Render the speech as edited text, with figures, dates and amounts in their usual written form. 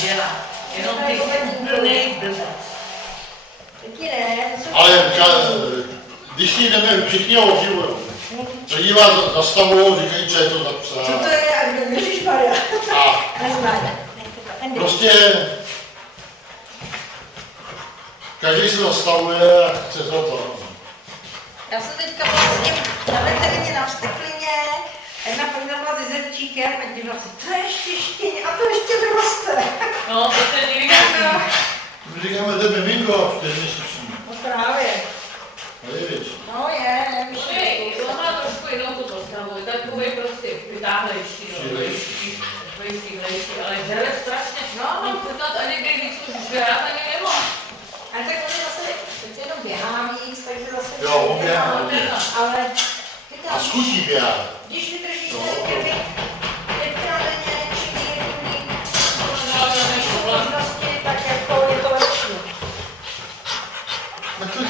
dělat. Jenom ty úplnej blbec. Taky ne. Ale když ji jdeme, všichni ho obdivujou. Lidi vás zastavují, říkají, co je to za psa. Co to je a kdo? Ježišmarja. A prostě každý se zastavuje a chce za to. Já jsem teďka vlastně na veterině na Vsteklině, jedna paní tam byla se zebčíkem a dívala se, to je ještě štěně a to ještě vyroste. No, to se říkáme. My říkáme, to je miminko, 4měsíční. No právě. Nejvíc. No je, nevíš. To má trošku jinou tu postavu, je takový prostě vytáhlejší, štíhlejší, ale žere strašně, no, snad ani kdy víc už žrát ani nemohl. Ale tak on je zase, teď jenom běhá víc, takže zase... Jo, on běhá hodně. Ale... A skutí běhá. Když vydržíte, No, pětkrát denně, čím No, tak jako je to lepší. Tak to